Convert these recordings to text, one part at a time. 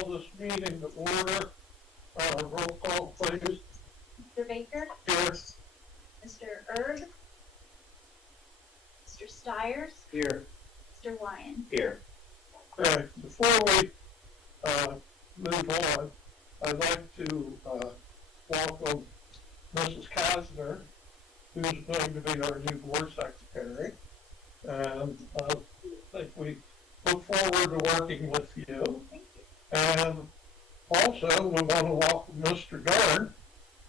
call this meeting to order. Roll call, please. Mr. Baker? Here. Mr. Erb? Mr. Stiers? Here. Mr. Wyan? Here. Okay, before we move on, I'd like to welcome Mrs. Kasner, who's going to be our new board secretary. And I think we look forward to working with you. Thank you. And also, we want to welcome Mr. Dern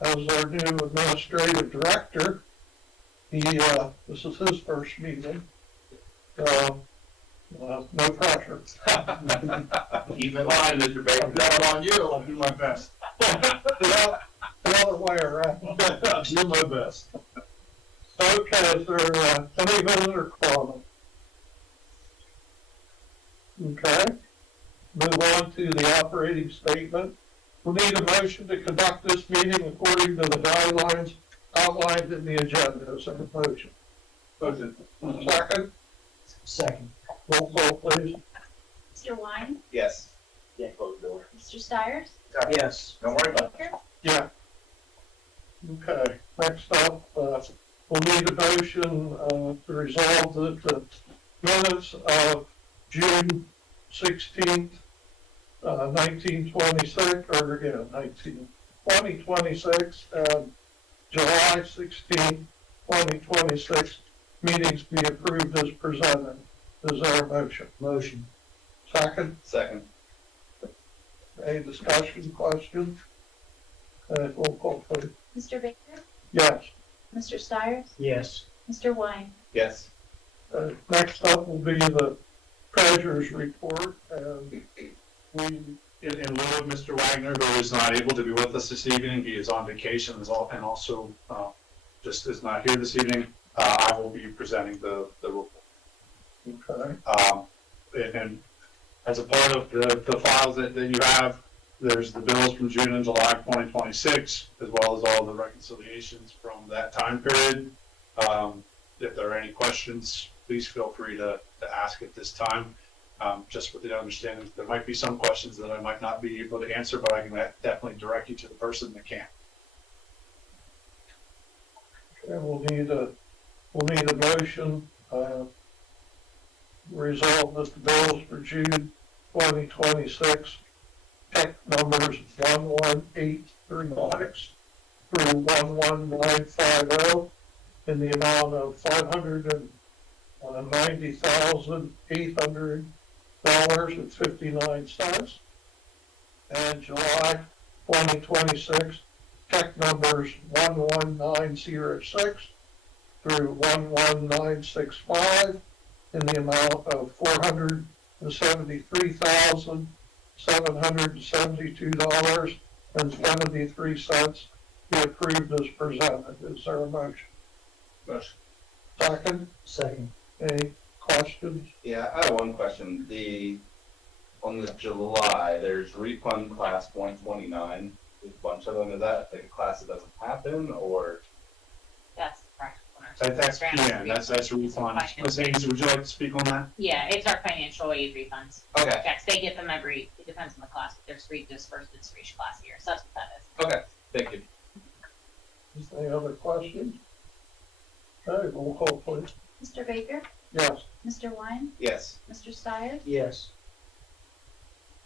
as our new administrative director. This is his first meeting. No pressure. Keep in mind, Mr. Baker, that's on you. I'll do my best. The other way around. I'll do my best. Okay, is there any visitor comment? Okay, move on to the operating statement. We need a motion to conduct this meeting according to the guidelines outlined in the agenda. Is there a motion? Motion. Second, Second. roll call please. Mr. Wyan? Yes. Yeah, close the door. Mr. Stiers? Yes. Don't worry about it. Baker? Yeah. Okay, next up, we'll need a motion to resolve that the minutes of June 16th, 1926, or again, 2026, and July 16th, 2026 meetings be approved as presented. Is there a motion? Motion. Second, Second. any discussion, questions? Roll call please. Mr. Baker? Yes. Mr. Stiers? Yes. Mr. Wyan? Yes. Next up will be the treasurer's report, and we, In lieu of Mr. Wagner, who is not able to be with us this evening, he is on vacation and also just is not here this evening, I will be presenting the report. okay, And as a part of the files that you have, there's the bills from June and July 2026, as well as all the reconciliations from that time period. If there are any questions, please feel free to ask at this time. Just with the understanding that there might be some questions that I might not be able to answer, but I can definitely direct you to the person that can. and we'll need a motion, resolve that the bills for June 2026, check numbers 11836 through 11950 in the amount of $590,800.59, and July 2026 check numbers 11906 through 11965 in the amount of $473,772.73 be approved as presented. Is there a motion? Motion. Second, Second. any questions? Yeah, I have one question. On the July, there's refund class 129. There's a bunch of them. Is that like a class that doesn't happen, or? That's the practical nurse. That's PN, that's refund. Ms. Hayes, would you like to speak on that? Yeah, it's our financial aid refunds. Okay. Checks, they get them it depends on the class, but there's three dispersed for each class year, so that's what that is. Okay. Thank you. Any other questions? Okay, roll call please. Mr. Baker? Yes. Mr. Wyan? Yes. Mr. Stiers? Yes.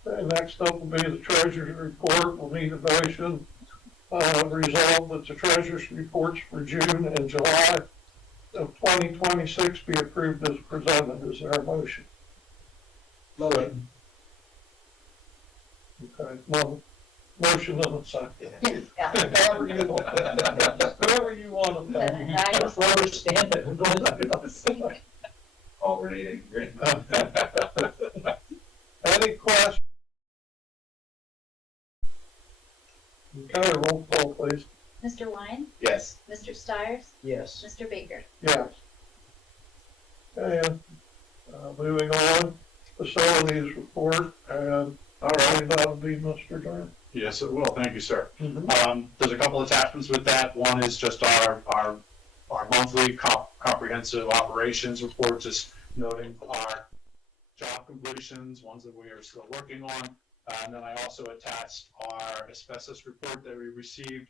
Okay, next up will be the treasurer's report. We'll need a motion, resolve that the treasurer's reports for June and July of 2026 be approved as presented. Is there a motion? Motion. Okay, well, motion and a second. Yeah. Whoever you want to put. Understand it. Alternating. Great. Any questions? Okay, roll call please. Mr. Wyan? Yes. Mr. Stiers? Yes. Mr. Baker? Yes. And, moving on, facilities report, and All right. that'll be Mr. Dern. Yes, it will. Thank you, sir. Mm-hmm. There's a couple attachments with that. One is just our monthly comprehensive operations report, just noting our job completions, ones that we are still working on, And then I also attached our asbestos report that we received,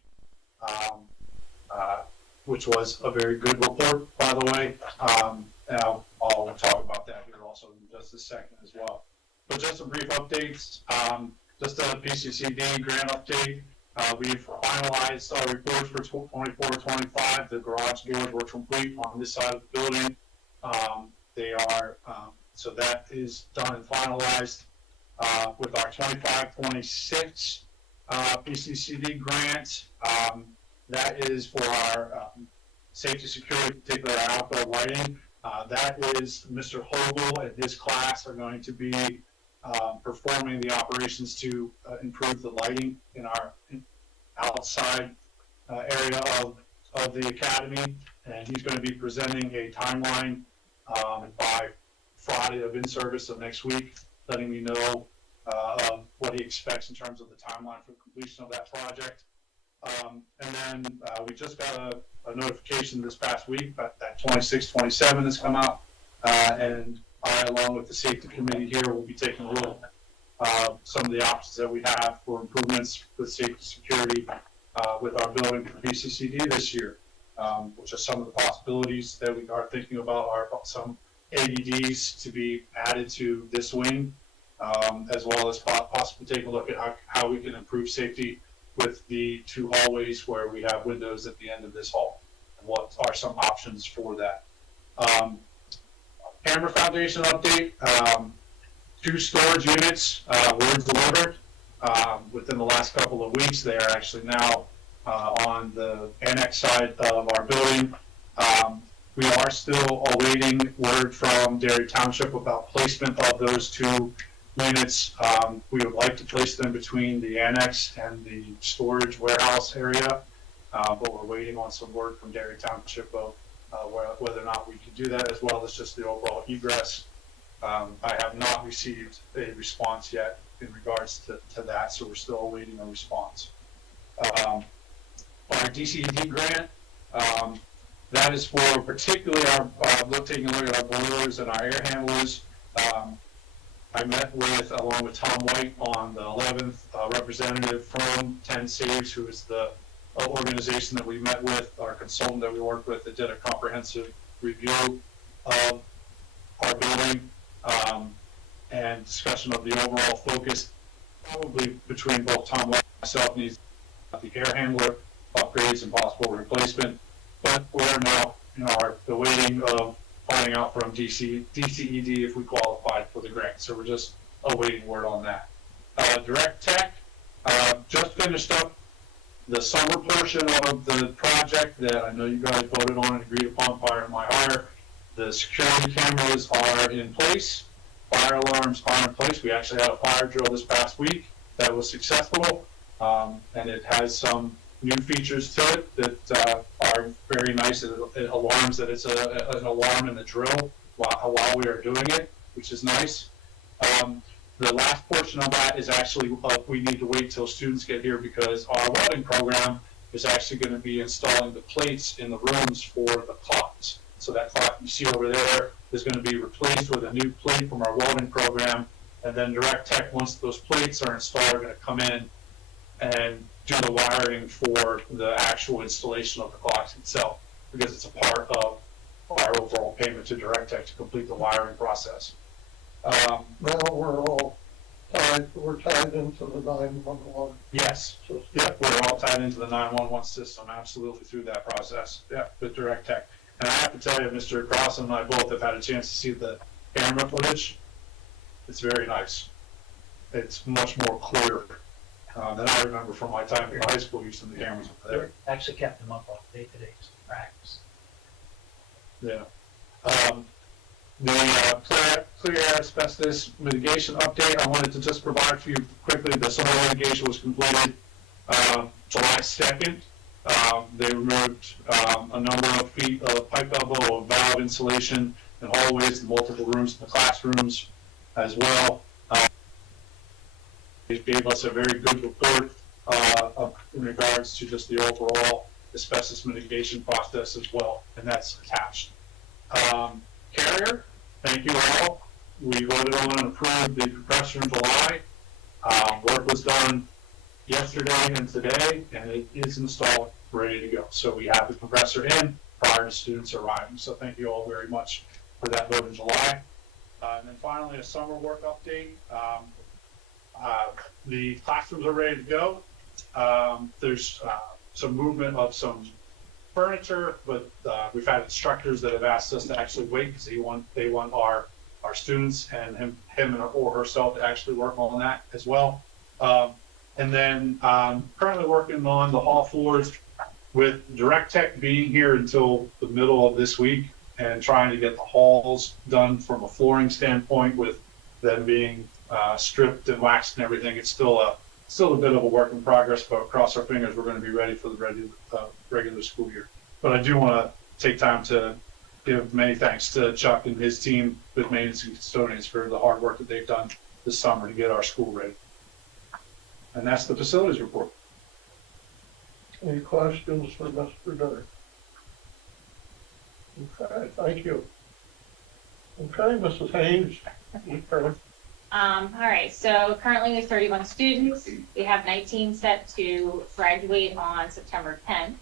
which was a very good report, by the way. And I'll talk about that here also in just a second as well. But just some brief updates, just a PCCD grant update. We've finalized our reports for 24-25. The garage doors were complete on this side of the building. They are, so that is done and finalized. With our 25-26 PCCD grant, that is for our safety security, particularly our outdoor lighting. That is Mr. Hogle and his class are going to be performing the operations to improve the lighting in our outside area of the academy, and he's going to be presenting a timeline by Friday of in-service of next week, letting me know of what he expects in terms of the timeline for completion of that project. And then we just got a notification this past week that 26-27 has come out, and I, along with the safety committee here, will be taking a look at some of the options that we have for improvements with safety security with our building for PCCD this year, which are some of the possibilities that we are thinking about are some AEDs to be added to this wing, as well as possibly take a look at how we can improve safety with the two hallways where we have windows at the end of this hall, and what are some options for that. Camera foundation update, 2 storage units were delivered within the last couple of weeks. They are actually now on the annex side of our building. We are still awaiting word from Dairy Township about placement of those 2 units. We would like to place them between the annex and the storage warehouse area, but we're waiting on some word from Dairy Township of whether or not we can do that, as well as just the overall egress. I have not received a response yet in regards to that, so we're still awaiting a response. Our DCED grant, that is for particularly taking a look at our boilers and our air handlers. I met with, along with Tom White on the 11th, representative from 10 Saves, who is the organization that we met with, our consultant that we worked with, that did a comprehensive review of our building, and discussion of the overall focus, probably between both Tom White and myself, needs the air handler upgrades and possible replacement. But we're now the waiting of finding out from DCED if we qualified for the grant. So we're just awaiting word on that. Direct Tech just finished up the summer portion of the project that I know you guys voted on and agreed upon prior to my hire. The security cameras are in place. Fire alarms are in place. We actually had a fire drill this past week that was successful, and it has some new features to it that are very nice. It alarms that it's an alarm in the drill while we are doing it, which is nice. The last portion of that is actually we need to wait till students get here, because our welding program is actually going to be installing the plates in the rooms for the clocks. So that clock you see over there is going to be replaced with a new plate from our welding program, and then Direct Tech, once those plates are installed, are going to come in and do the wiring for the actual installation of the clocks itself, because it's a part of our overall payment to Direct Tech to complete the wiring process. Now we're all tied into the 911 Yes. system. Yeah, we're all tied into the 911 system, absolutely, through that process. Yeah, with Direct Tech. And I have to tell you, Mr. Cross and I both have had a chance to see the camera footage. It's very nice. It's much more clear than I remember from my time in high school using the cameras over there. Actually kept them up on day-to-day practice. Yeah. The clear air asbestos mitigation update, I wanted to just provide for you quickly. The soil mitigation was completed July 2nd. They removed a number of feet of pipe elbow, of valve insulation in hallways, in multiple rooms, in the classrooms as well. They gave us a very good report in regards to just the overall asbestos mitigation process as well, and that's attached. Carrier, thank you all. We voted on and approved the compressor in July. Work was done yesterday and today, and it is installed, ready to go. So we have the compressor in prior to students arriving. So thank you all very much for that vote in July. And then finally, a summer work update. The classrooms are ready to go. There's some movement of some furniture, but we've had instructors that have asked us to actually wait because they want our students and him or herself to actually work on that as well. And then currently working on the hall floors with Direct Tech being here until the middle of this week and trying to get the halls done from a flooring standpoint with them being stripped and waxed and everything. It's still a bit of a work in progress, but cross our fingers, we're going to be ready for the regular school year. But I do want to take time to give many thanks to Chuck and his team with maintenance and custodians for the hard work that they've done this summer to get our school ready. And that's the facilities report. Any questions for Mr. Durr? Okay, thank you. Okay, Mrs. Haynes, your turn. All right, so currently we have 31 students. We have 19 set to graduate on September 10th.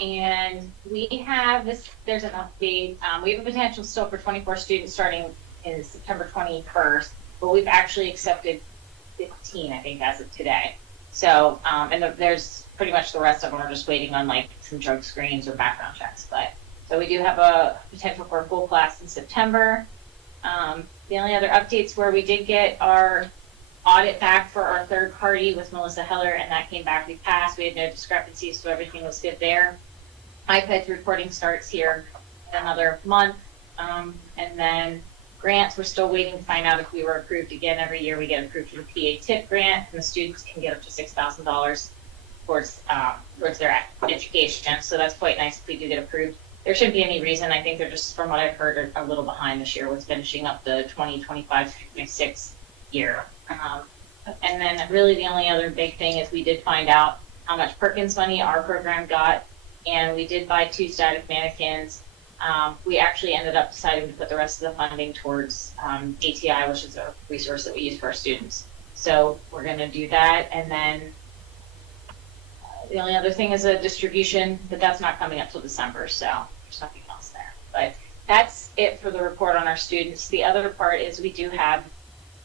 And we have this, there's an update. We have a potential still for 24 students starting in September 21st, but we've actually accepted 15, I think, as of today. So, and there's pretty much the rest of them are just waiting on like some drug screens or background checks. But so we do have a potential for a full class in September. The only other updates where we did get our audit back for our third party with Melissa Heller, and that came back, we passed. We had no discrepancies, so everything was good there. iPads reporting starts here in another month. And then grants, we're still waiting to find out if we were approved again. Every year we get approved for the PA TIP grant, and the students can get up to $6,000 towards their education. So that's quite nice if we do get approved. There shouldn't be any reason. I think they're just, from what I've heard, are a little behind this year with finishing up the 2025-26 year. And then really the only other big thing is we did find out how much Perkins money our program got, and we did buy 2 static mannequins. We actually ended up deciding to put the rest of the funding towards ATI, which is a resource that we use for our students. So we're going to do that, and then the only other thing is a distribution, but that's not coming up till December, so there's nothing else there. But that's it for the report on our students. The other part is we do have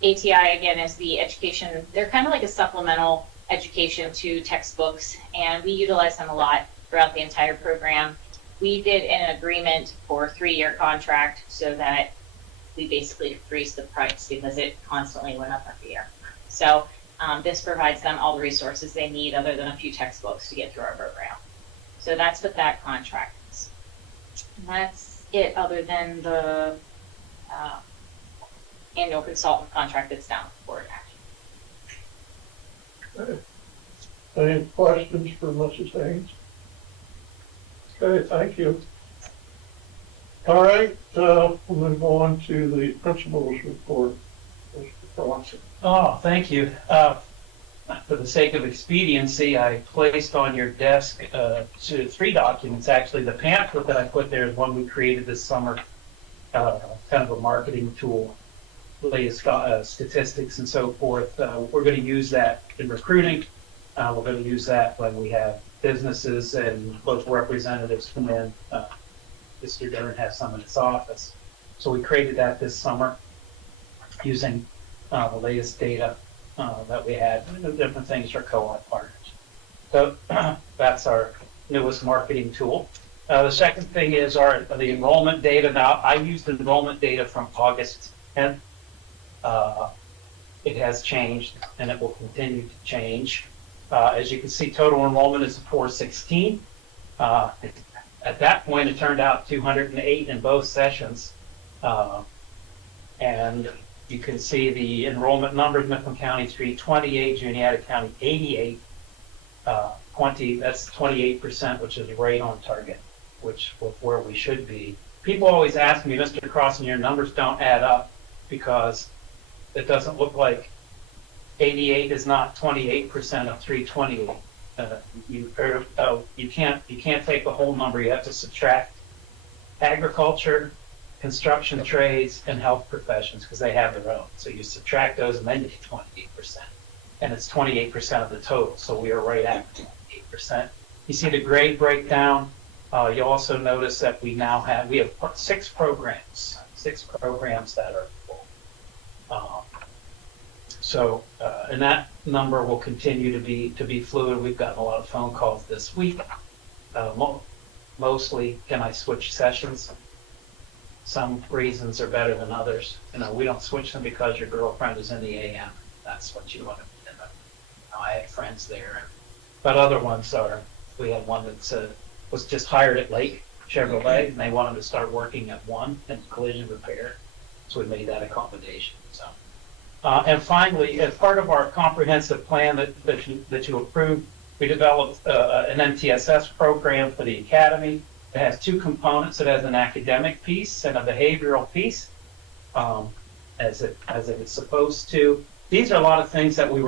ATI, again, is the education. They're kind of like a supplemental education to textbooks, and we utilize them a lot throughout the entire program. We did an agreement for a 3-year contract so that we basically freeze the price because it constantly went up every year. So this provides them all the resources they need other than a few textbooks to get through our program. So that's what that contract is. And that's it, other than the annual consultant contract that's down with the board action. Okay. Any questions for Mrs. Haynes? Okay, thank you. All right, we'll move on to the principal's report. Mr. Crossan. Oh, thank you. For the sake of expediency, I placed on your desk 3 documents. Actually, the pamphlet that I put there is one we created this summer, kind of a marketing tool, latest statistics and so forth. We're going to use that in recruiting. We're going to use that when we have businesses and local representatives come in. Mr. Dern has some in his office. So we created that this summer using the latest data that we had, different things for co-op partners. So that's our newest marketing tool. The second thing is the enrollment data. Now, I used enrollment data from August 10th. It has changed, and it will continue to change. As you can see, total enrollment is 416. At that point, it turned out 208 in both sessions. And you can see the enrollment numbers: Mifflin County 328, Juniata County 88, 20, that's 28%, which is right on target, which with where we should be. People always ask me, Mr. Crossan, your numbers don't add up because it doesn't look like 88 is not 28% of 328. You can't take the whole number. You have to subtract agriculture, construction trades, and health professions because they have their own. So you subtract those and then you get 28%. and it's 28% of the total, so we are right at 8%. You see the grade breakdown. You'll also notice that we have 6 programs that are full. And that number will continue to be fluid. We've gotten a lot of phone calls this week. Mostly, can I switch sessions? Some reasons are better than others. We don't switch them because your girlfriend is in the AM. That's what you want to do. I had friends there, but other ones are. We had one that was just hired at Lake Chevrolet, and they wanted to start working at 1 in collision repair, so we made that accommodation. So, and finally, as part of our comprehensive plan that you approved, we developed an MTSS program for the academy. It has 2 components. It has an academic piece and a behavioral piece, as it is supposed to. These are a lot of things that we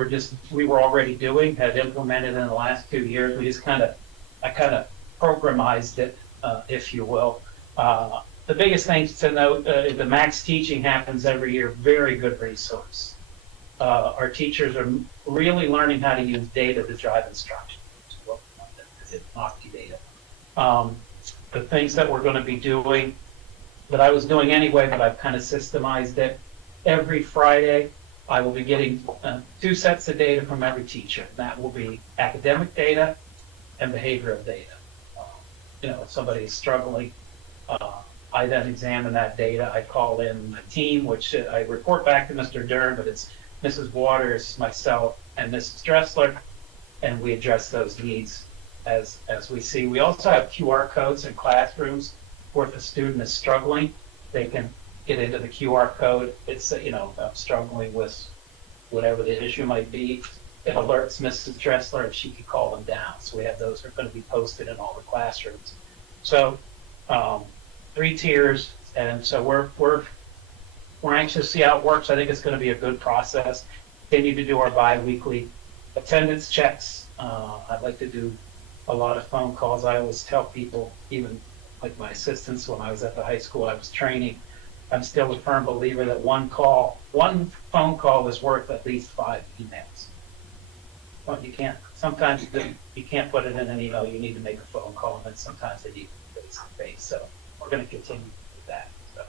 were already doing, had implemented in the last 2 years. I kind of programized it, if you will. The biggest thing to note, the max teaching happens every year. Very good resource. Our teachers are really learning how to use data to drive instruction. Hockey data. The things that we're going to be doing, that I was doing anyway, but I've kind of systemized it. Every Friday, I will be getting 2 sets of data from every teacher. That will be academic data and behavioral data. If somebody is struggling, I then examine that data. I call in a team, which I report back to Mr. Dern, but it's Mrs. Waters, myself, and Mrs. Dressler, and we address those needs as we see. We also have QR codes in classrooms where if a student is struggling, they can get into the QR code. It's, struggling with whatever the issue might be. It alerts Mrs. Dressler and she can call them down. So we have those that are going to be posted in all the classrooms. So 3 tiers, and so we're anxious to see how it works. I think it's going to be a good process. Continue to do our bi-weekly attendance checks. I'd like to do a lot of phone calls. I always tell people, even like my assistants when I was at the high school I was training, I'm still a firm believer that one phone call is worth at least 5 emails. Well, sometimes you can't put it in an email. You need to make a phone call, and then sometimes they need face-to-face. So we're going to continue with that. So,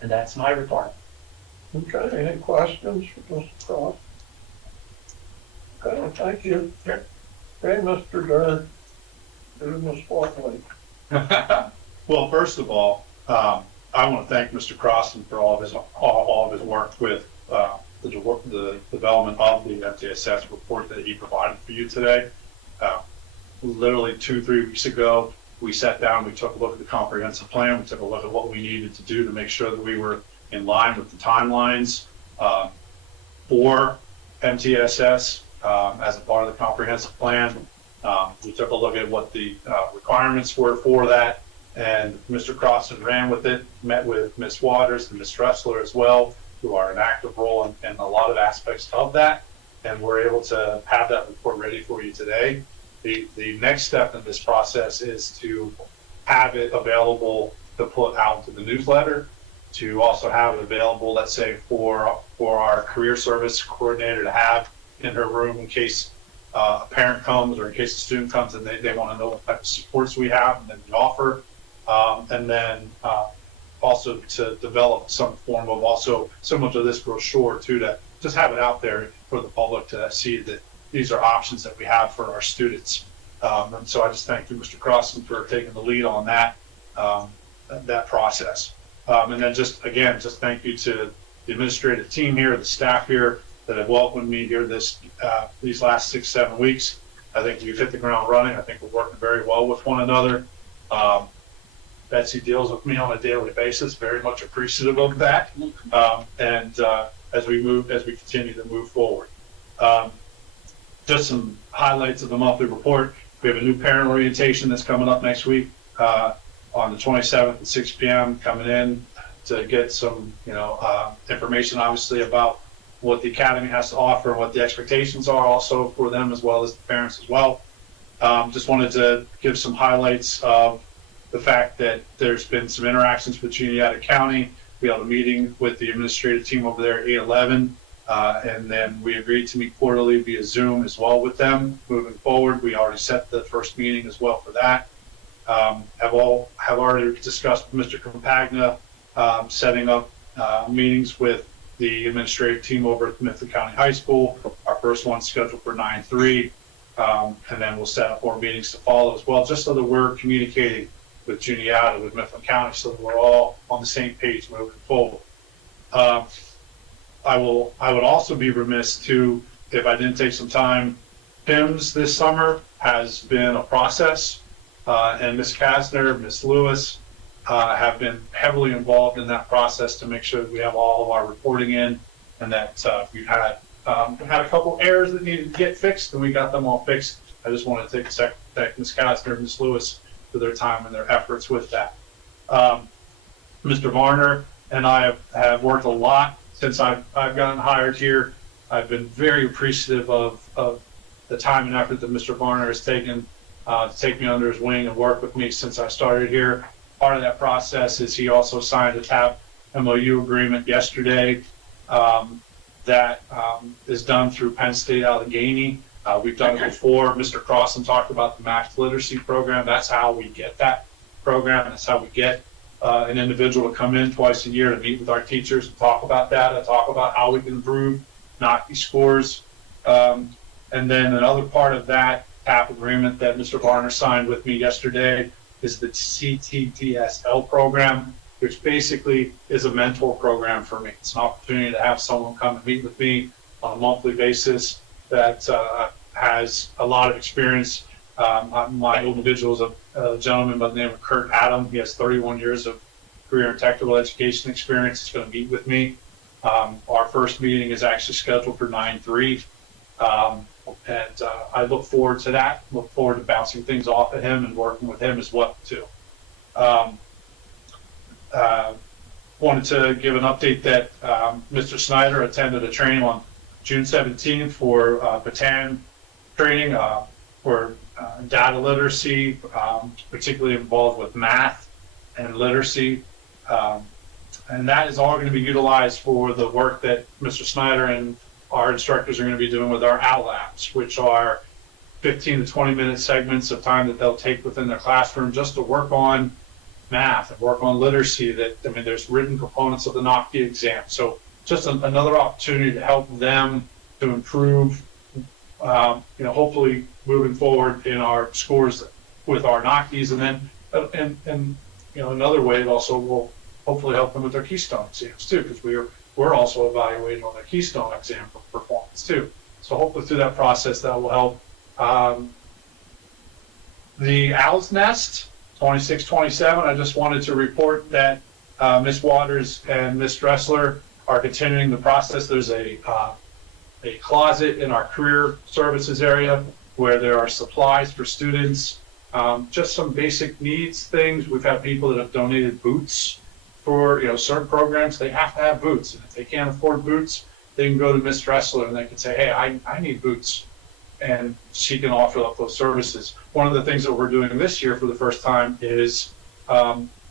and that's my report. Okay, any questions for Mr. Cross? Okay, thank you. Okay, Mr. Dern, Ms. Walkley. Well, first of all, I want to thank Mr. Crossan for all of his work with the development of the MTSS report that he provided for you today. Literally 2-3 weeks ago, we sat down, we took a look at the comprehensive plan, we took a look at what we needed to do to make sure that we were in line with the timelines for MTSS as a part of the comprehensive plan. We took a look at what the requirements were for that, and Mr. Crossan ran with it, met with Ms. Waters and Ms. Dressler as well, who are an active role in a lot of aspects of that, and we're able to have that report ready for you today. The next step in this process is to have it available to put out to the newsletter, to also have it available, let's say, for our career service coordinator to have in her room in case a parent comes or in case a student comes and they want to know what type of supports we have and then we offer. And then also to develop some form of also similar to this brochure too, to just have it out there for the public to see that these are options that we have for our students. And so I just thank you, Mr. Crossan, for taking the lead on that process. And then just thank you to the administrative team here, the staff here that have welcomed me here these last 6-7 weeks. I think we've hit the ground running. I think we're working very well with one another. Betsy deals with me on a daily basis, very much appreciative of that. And as we continue to move forward. Just some highlights of the monthly report. We have a new parent orientation that's coming up next week on the 27th at 6 p.m. coming in to get some, information obviously about what the academy has to offer and what the expectations are also for them as well as the parents as well. Just wanted to give some highlights of the fact that there's been some interactions with Juniata County. We had a meeting with the administrative team over there at 811. And then we agreed to meet quarterly via Zoom as well with them moving forward. We already set the first meeting as well for that. Have already discussed with Mr. Compagna, setting up meetings with the administrative team over at Mifflin County High School. Our first one's scheduled for 9/3, and then we'll set up more meetings to follow as well, just so that we're communicating with Juniata, with Mifflin County, so that we're all on the same page moving forward. I would also be remiss too if I didn't take some time. PIMS this summer has been a process, and Ms. Kasner, Ms. Lewis have been heavily involved in that process to make sure that we have all of our reporting in, and that we've had a couple errors that needed to get fixed, and we got them all fixed. I just want to take a second to thank Ms. Kasner and Ms. Lewis for their time and their efforts with that. Mr. Varner and I have worked a lot since I've gotten hired here. I've been very appreciative of the time and effort that Mr. Varner has taken to take me under his wing and work with me since I started here. Part of that process is he also signed a TAP MOU agreement yesterday that is done through Penn State Allegheny. We've done it before. Mr. Crossan talked about the math literacy program. That's how we get that program. That's how we get an individual to come in twice a year to meet with our teachers and talk about that, and talk about how we can improve NOCTI scores. And then another part of that TAP agreement that Mr. Varner signed with me yesterday is the CTTSL program, which basically is a mentor program for me. It's an opportunity to have someone come and meet with me on a monthly basis that has a lot of experience. My individual is a gentleman by the name of Kurt Adam. He has 31 years of career and technical education experience. He's going to meet with me. Our first meeting is actually scheduled for 9/3. And I look forward to that. Look forward to bouncing things off of him and working with him as well too. Wanted to give an update that Mr. Snyder attended a training on June 17th for Baton training for data literacy, particularly involved with math and literacy. And that is all going to be utilized for the work that Mr. Snyder and our instructors are going to be doing with our OWL labs, which are 15 to 20-minute segments of time that they'll take within their classroom just to work on math and work on literacy. There's written components of the NOCTI exam. So just another opportunity to help them to improve, hopefully moving forward in our scores with our NOCTIs. And then, another way it also will hopefully help them with their Keystone exams too, because we're also evaluating on their Keystone exam performance too. So hopefully through that process that will help. The Owl's Nest 26-27, I just wanted to report that Ms. Waters and Ms. Dressler are continuing the process. There's a closet in our career services area where there are supplies for students, just some basic needs things. We've had people that have donated boots for certain programs. They have to have boots, and if they can't afford boots, they can go to Ms. Dressler and they can say, hey, I need boots, and she can offer up those services. One of the things that we're doing this year for the first time is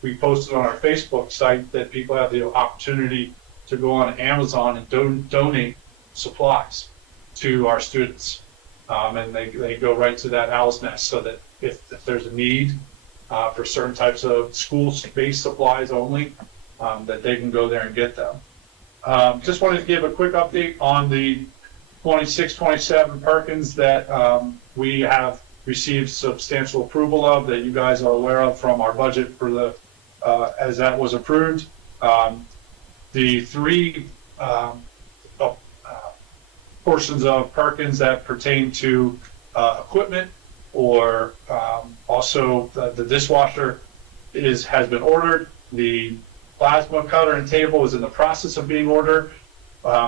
we posted on our Facebook site that people have the opportunity to go on Amazon and donate supplies to our students, and they go right to that Owl's Nest, so that if there's a need for certain types of school-based supplies only, that they can go there and get them. Just wanted to give a quick update on the 26-27 Perkins that we have received substantial approval of, that you guys are aware of from our budget for the as that was approved. The three portions of Perkins that pertain to equipment, or also the dishwasher has been ordered. The plasma cutter and table is in the process of being ordered.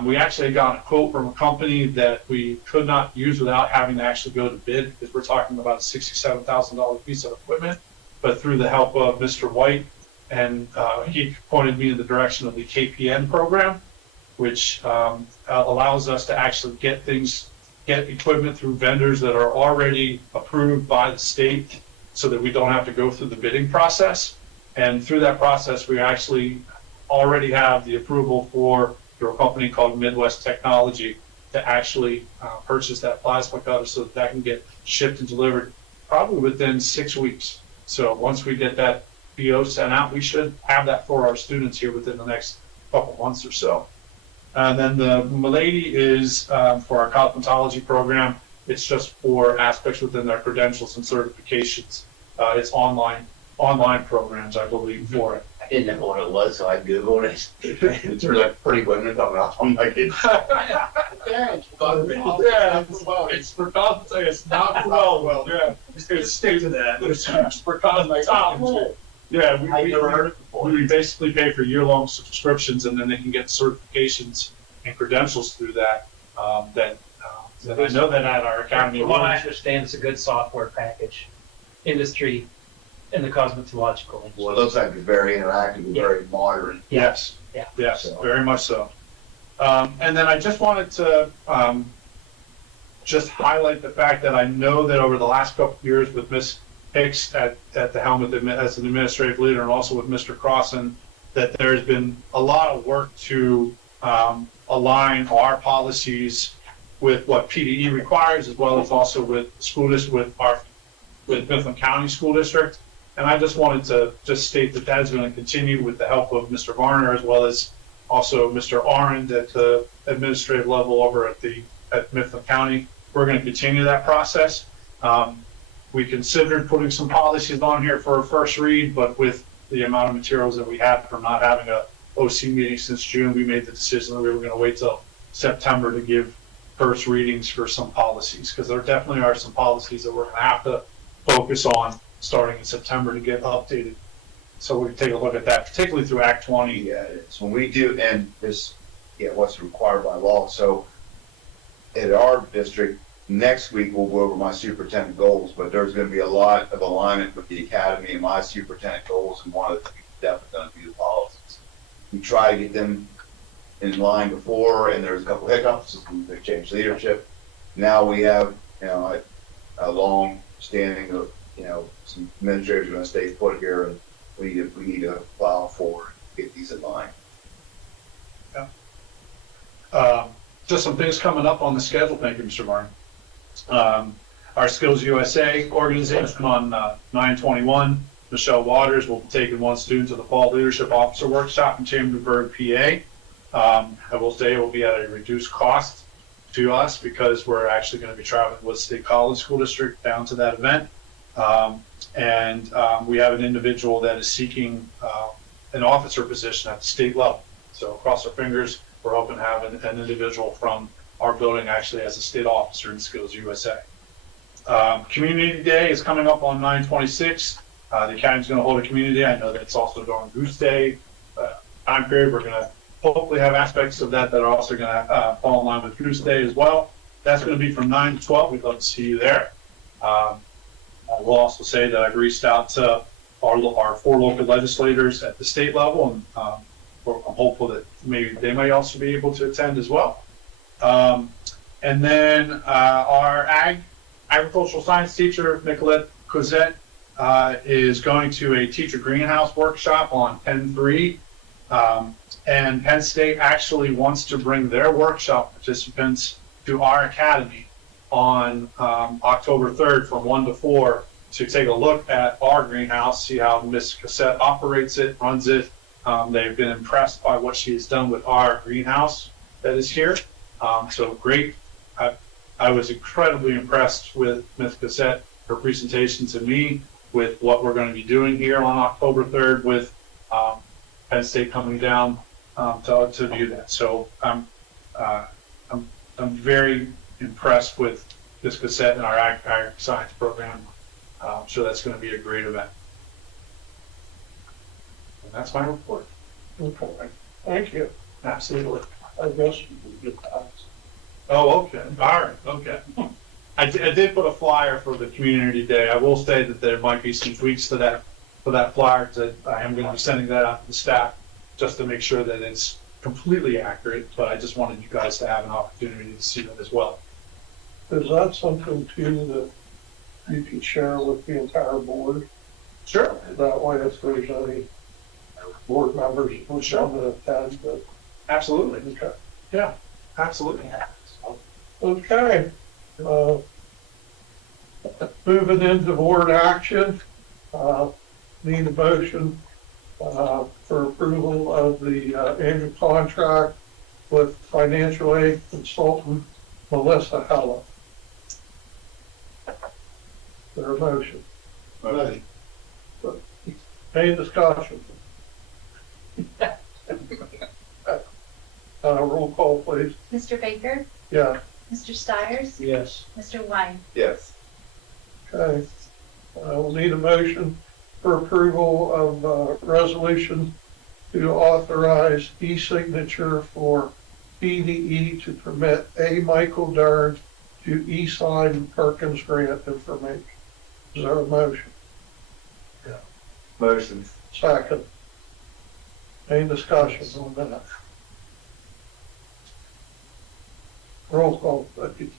We actually got a quote from a company that we could not use without having to actually go to bid, because we're talking about a $67,000 piece of equipment. But through the help of Mr. White, and he pointed me in the direction of the KPN program, which allows us to actually get equipment through vendors that are already approved by the state, so that we don't have to go through the bidding process. And through that process, we actually already have the approval for through a company called Midwest Technology to actually purchase that plasma cutter so that can get shipped and delivered probably within 6 weeks. So once we get that PO sent out, we should have that for our students here within the next couple months or so. And then the Milady is for our cosmetology program. It's just for aspects within their credentials and certifications. It's online programs, I believe, for it. I didn't know what it was, so I Googled it. It's like pretty women coming off. I'm like, it's. Yeah, it's for cosmetology. It's not well. Yeah, it's stick to that. It's for cosmetology. Yeah, I never heard it before. we basically pay for year-long subscriptions, and then they can get certifications and credentials through that. That I know that at our academy. From what I understand, it's a good software package, industry in the cosmetological industry. Well, it looks like it's very interactive and very modern. Yes. Yeah. Yes, So. very much so. And then I just wanted to just highlight the fact that I know that over the last couple of years with Ms. Hicks at the helm as an administrative leader, and also with Mr. Crossan, that there's been a lot of work to align our policies with what PDE requires, as well as also with with Mifflin County School District. And I just wanted to just state that that is going to continue with the help of Mr. Varner, as well as also Mr. Arend at the administrative level over at Mifflin County. We're going to continue that process. We considered putting some policies on here for a first read, but with the amount of materials that we had from not having a OC meeting since June, we made the decision that we were going to wait till September to give first readings for some policies, because there definitely are some policies that we're going to have to focus on starting in September to get updated. So we can take a look at that, particularly through Act 20. Yeah, it's when we do, and this, what's required by law. So at our district, next week we'll go over my superintendent goals, but there's going to be a lot of alignment with the academy and my superintendent goals, and one of the things definitely going to be the policies. We try to get them in line before, and there's a couple hiccups. They changed leadership. Now we have, a long standing of, some administrators are going to stay put here, and we need to plow forward, get these in line. Just some things coming up on the schedule. Thank you, Mr. Martin. Our Skills USA organization on 9/21. Michelle Waters will be taking one student to the Fall Leadership Officer Workshop in Chambersburg, PA. I will say it will be at a reduced cost to us because we're actually going to be traveling with State College School District down to that event. We have an individual that is seeking an officer position at the state level. So cross our fingers, we're hoping to have an individual from our building actually as a state officer in Skills USA. Community Day is coming up on 9/26. The Academy's going to hold a community day. I know that it's also during Goose Day time period. We're going to hopefully have aspects of that are also going to fall in line with Goose Day as well. That's going to be from 9 to 12. We'd love to see you there. I will also say that I've reached out to our 4 local legislators at the state level, and I'm hopeful that maybe they might also be able to attend as well. And then our agricultural science teacher, Nicolette Cosette, is going to a teacher greenhouse workshop on 10/3. And Penn State actually wants to bring their workshop participants to our academy on October 3rd from 1 to 4 to take a look at our greenhouse, see how Ms. Cassette operates it, runs it. They've been impressed by what she has done with our greenhouse that is here. So great. I was incredibly impressed with Ms. Cassette, her presentation to me, with what we're going to be doing here on October 3rd with Penn State coming down to view that. So I'm very impressed with this cassette and our ag science program. I'm sure that's going to be a great event. And that's my report. Okay, thank you. Absolutely. I guess you can get that. Oh, okay. All right. Okay. I did put a flyer for the community day. I will say that there might be some tweaks to that for that flyer, that I am going to be sending that out to the staff just to make sure that it's completely accurate. But I just wanted you guys to have an opportunity to see that as well. Is that something too that you can share with the entire board? Sure. That way, if there's any board members who want to attend, that Absolutely. Okay. Yeah, absolutely. Okay, moving into board action, need a motion, for approval of the, annual contract with financial aid consultant Melissa Heller. There a motion? Motion. Any discussion? Roll call, please. Mr. Baker? Yeah, Mr. Stiers? Yes. Mr. Wine? Yes. okay. We'll need a motion for approval of, resolution to authorize e-signature for BDE to permit A. Michael Dern to e-sign Perkins grant information. Is there a motion? Motion. Second. Any discussion on that? Roll call, please.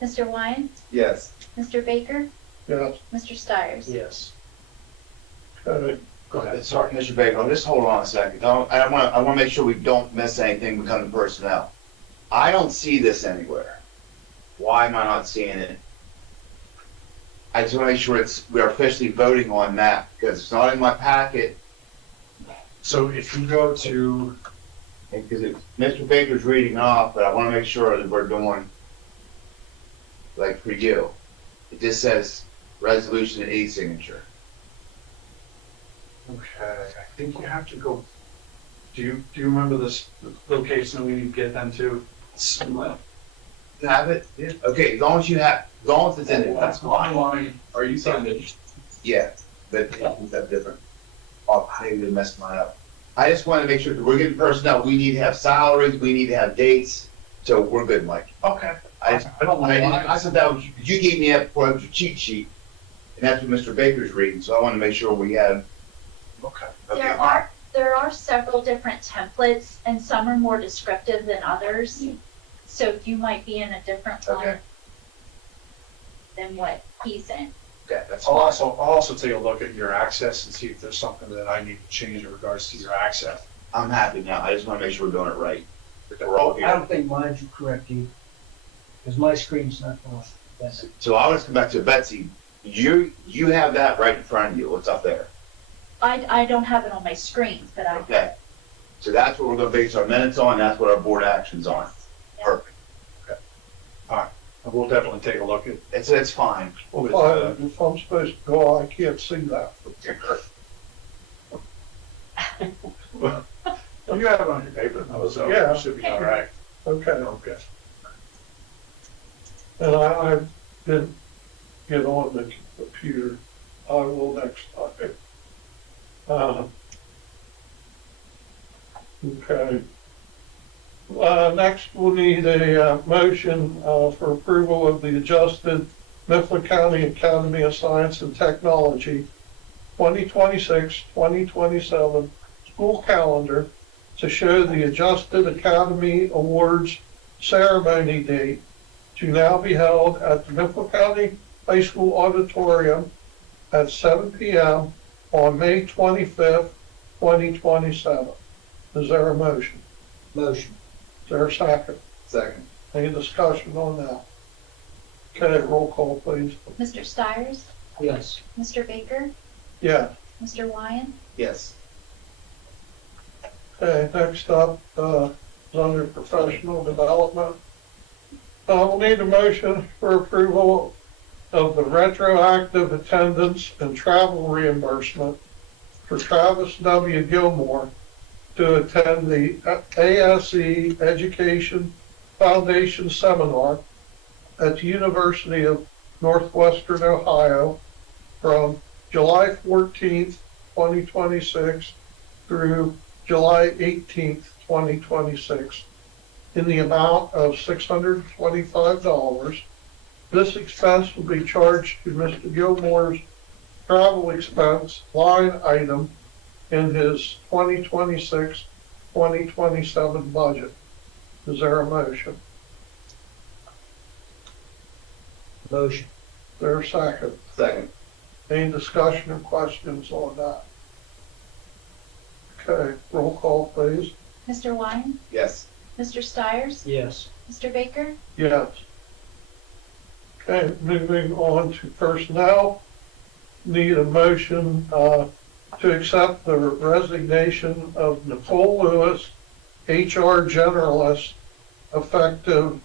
Mr. Wine? Yes. Mr. Baker? Yes, Mr. Stiers? Yes. okay. Go ahead. Sorry, Mr. Baker, just hold on a second. I wanna make sure we don't miss anything when it comes to personnel. I don't see this anywhere. Why am I not seeing it? I just wanna make sure we are officially voting on that, because it's not in my packet, So if you go to, because Mr. Baker's reading off, but I wanna make sure that we're doing, like for you. It just says resolution and e-signature. okay, I think you have to go, do you remember this location that we need to get them to? Have it? Yeah. Okay, as long as you have, as long as it's in it, that's fine. Line. Are you saying that? Yeah, but is that different? Oh, I didn't mess mine up. I just wanted to make sure that we're getting personnel, we need to have salaries, we need to have dates, so we're good, Mike. Okay. I don't know why. I said that was, you gave me that for a cheat sheet, and that's what Mr. Baker's reading, so I want to make sure we have. Okay. Okay. There are several different templates and some are more descriptive than others. So you might be in a different one Okay. than what he's in. Okay, that's I'll fine. also take a look at your access and see if there's something that I need to change in regards to your access. I'm happy now, I just want to make sure we're doing it right. That we're all I here. don't think mine should correct you, because my screen's not on. That's it. So I want to come back to Betsy, you have that right in front of you, what's up there? I don't have it on my screen, but I, Okay. So that's what we're gonna base our minutes on, that's what our board action's on. Perfect. And we'll definitely take a look at, It's fine. with, If I'm supposed to go, I can't see that. well, you have it on your paper, though, so Yeah. it should be all right. Okay, Okay. and I didn't get on the computer. I will next time. Okay. Next, we'll need a motion for approval of the adjusted Mifflin County Academy of Science and Technology 2026-2027 school calendar to show the adjusted Academy Awards ceremony date to now be held at the Mifflin County High School Auditorium at 7 p.m. on May 25th, 2027. Is there a motion? Motion. Is there a second? Second. Any discussion on that? Okay, roll call, please. Mr. Stiers? Yes. Mr. Baker? Yeah. Mr. Wine? Yes. Okay, next up, is under professional development. We'll need a motion for approval of the retroactive attendance and travel reimbursement for Travis W. Gilmore to attend the ASE Education Foundation Seminar at the University of Northwestern Ohio from July 14th, 2026 through July 18th, 2026 in the amount of $625. This expense will be charged to Mr. Gilmore's travel expense line item in his 2026-2027 budget. Is there a motion? Motion. Is there a second? Second. Any discussion or questions on that? Okay, roll call, please. Mr. Wine, Yes. Mr. Stiers, Yes. Mr. Baker, Yes. Okay, moving on to personnel. Need a motion, to accept the resignation of Nicole Lewis, HR generalist, effective,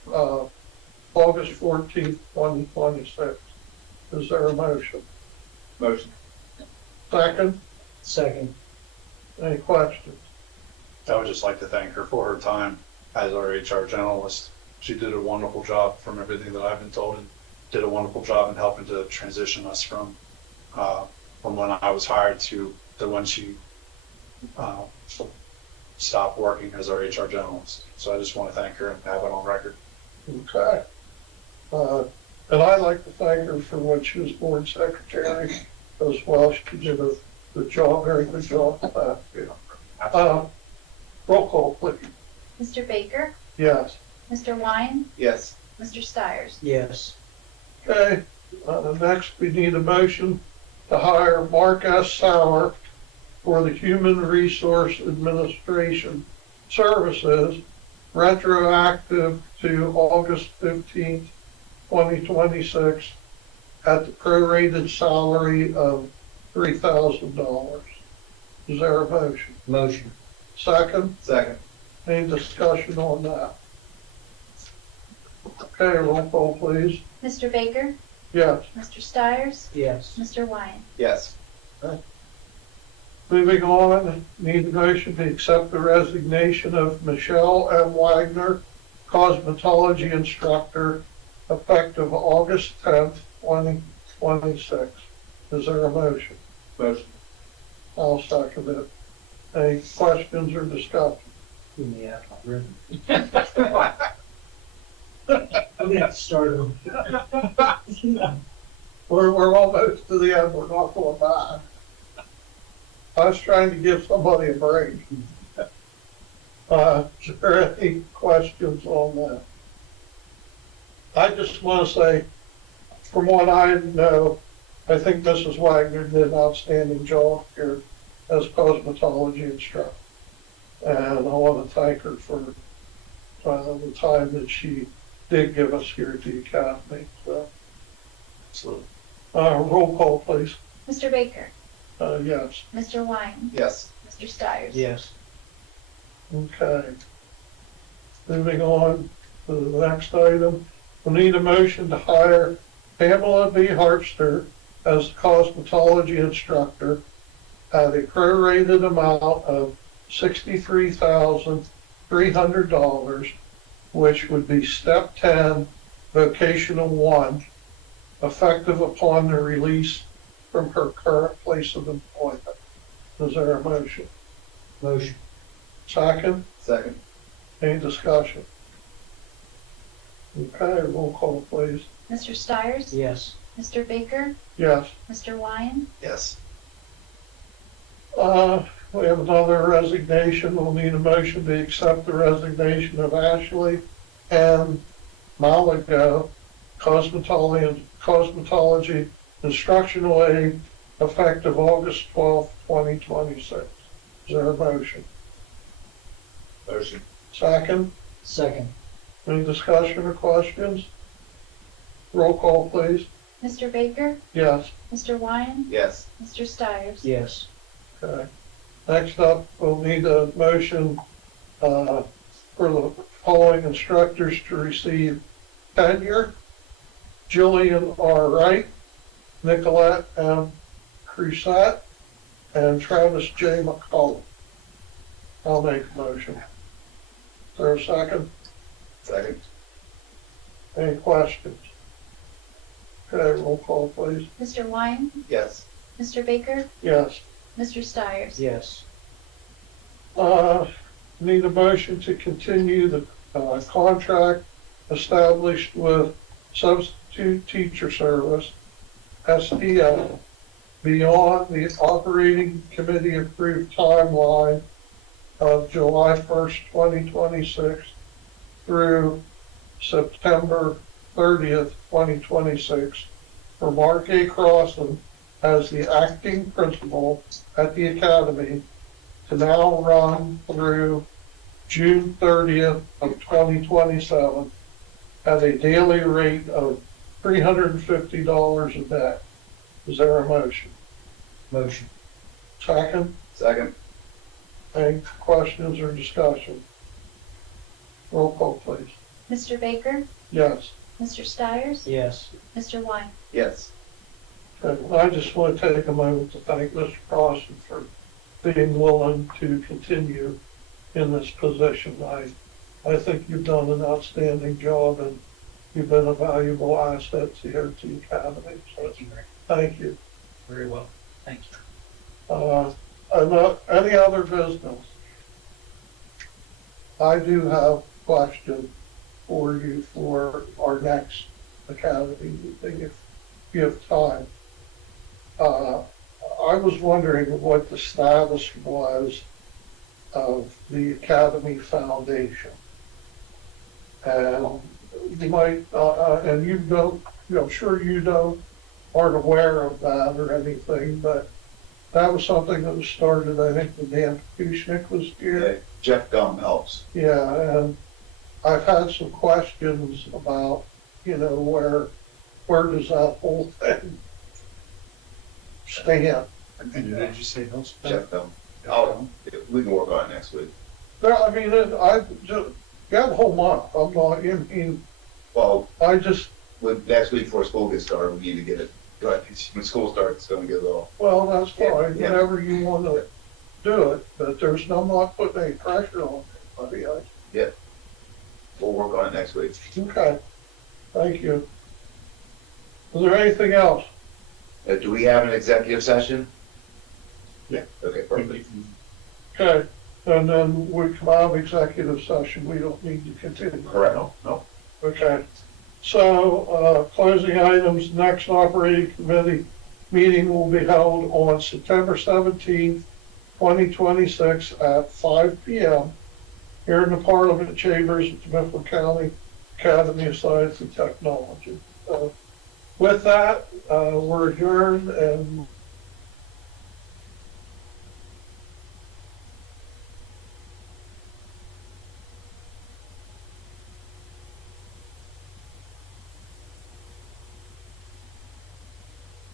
August 14th, 2026. Is there a motion? Motion. Second, Second. any questions? I would just like to thank her for her time as our HR generalist. She did a wonderful job from everything that I've been told, and did a wonderful job in helping to transition us from when I was hired to when she stopped working as our HR generalist. So I just want to thank her and have it on record. Okay. And I'd like to thank her for when she was board secretary as well. She did a good job, very good job with that. Roll call, please. Mr. Baker, Yes. Mr. Wine, Yes. Mr. Stiers. Yes. Okay, next we need a motion to hire Mark S. Sauer for the Human Resource Administration Services, retroactive to August 15th, 2026, at the prorated salary of $3,000. Is there a motion? Motion. Second, Second. any discussion on that? Okay, roll call, please. Mr. Baker, Yes. Mr. Stiers, Yes. Mr. Wine. Yes. Moving on, need a motion to accept the resignation of Michelle M. Wagner, cosmetology instructor, effective August 10th, 2026. Is there a motion? Motion. I'll second it. Any questions or discussion? Yeah, written. I'm gonna have to start over. We're almost to the end, we're not going back. I was trying to give somebody a break. Is there any questions on that? I just want to say, from what I know, I think Mrs. Wagner did an outstanding job here as cosmetology instructor. And I want to thank her for the time that she did give us here at the academy. So, Absolutely. roll call, please. Mr. Baker, Yes. Mr. Wine, Yes. Mr. Stiers. Yes. Okay. Moving on to the next item, we need a motion to hire Pamela B. Harpster as cosmetology instructor at a prorated amount of $63,300, which would be step 10, vocational 1, effective upon the release from her current place of employment. Is there a motion? Motion. Second? Second. Any discussion? Okay, roll call, please. Mr. Stiers, Yes. Mr. Baker, Yes. Mr. Wine, Yes. We have another resignation. We'll need a motion to accept the resignation of Ashley and Malago, cosmetology instructional aide, effective August 12th, 2026. Is there a motion? Motion. Second? Second. Any discussion or questions? Roll call, please. Mr. Baker, Yes. Mr. Wine, Yes. Mr. Stiers. Yes. Okay. Next up, we'll need a motion for the following instructors to receive tenure. Jillian R. Wright, Nicolette M. Crusat, and Travis J. McCullough. I'll make a motion. Is there a second? Second. Any questions? Okay, roll call, please. Mr. Wine, Yes. Mr. Baker, Yes. Mr. Stiers. Yes. Need a motion to continue the contract established with Substitute Teacher Service, STF, beyond the operating committee approved timeline of July 1st, 2026 through September 30th, 2026 for Mark A. Crossan as the acting principal at the academy to now run through June 30th of 2027 at a daily rate of $350 a day. Is there a motion? Motion. Second, Second, any questions or discussion? Roll call, please. Mr. Baker, Yes. Mr. Stiers, Yes. Mr. Wine. yes. And I just want to take a moment to thank Mr. Crossan for being willing to continue in this position. I think you've done an outstanding job and you've been a valuable asset here to the academy. So Thank you very, thank you. very well. Thank you. Any other business? I do have a question for you for our next academy meeting, if you have time. I was wondering what the status was of the Academy Foundation. And you might, and you don't, I'm sure you aren't aware of that or anything, but that was something that was started, I think, when Dan Kuchnick was here. Yeah, Jeff Gum helps. Yeah, and I've had some questions about, where does that whole thing stand? And did you say no? Jeff Gum. Oh, we can work on it next week. No, I mean, I just, you have a whole month, I'm not, Well, I just, with next week before school gets started, we need to get it, right, when school starts, it's gonna get a little, well, that's fine, Yeah. whenever you want to do it, but I'm not putting any pressure on anybody. we'll work on it next week. Okay, thank you. Is there anything else? Do we have an executive session? Yeah. Okay, perfect. Okay, and then we come out of executive session, we don't need to continue. Correct. No. Okay, so, closing items, next operating committee meeting will be held on September 17th, 2026 at 5 p.m. here in the Parliament Chambers at the Mifflin County Academy of Science and Technology. So with that, we're adjourned and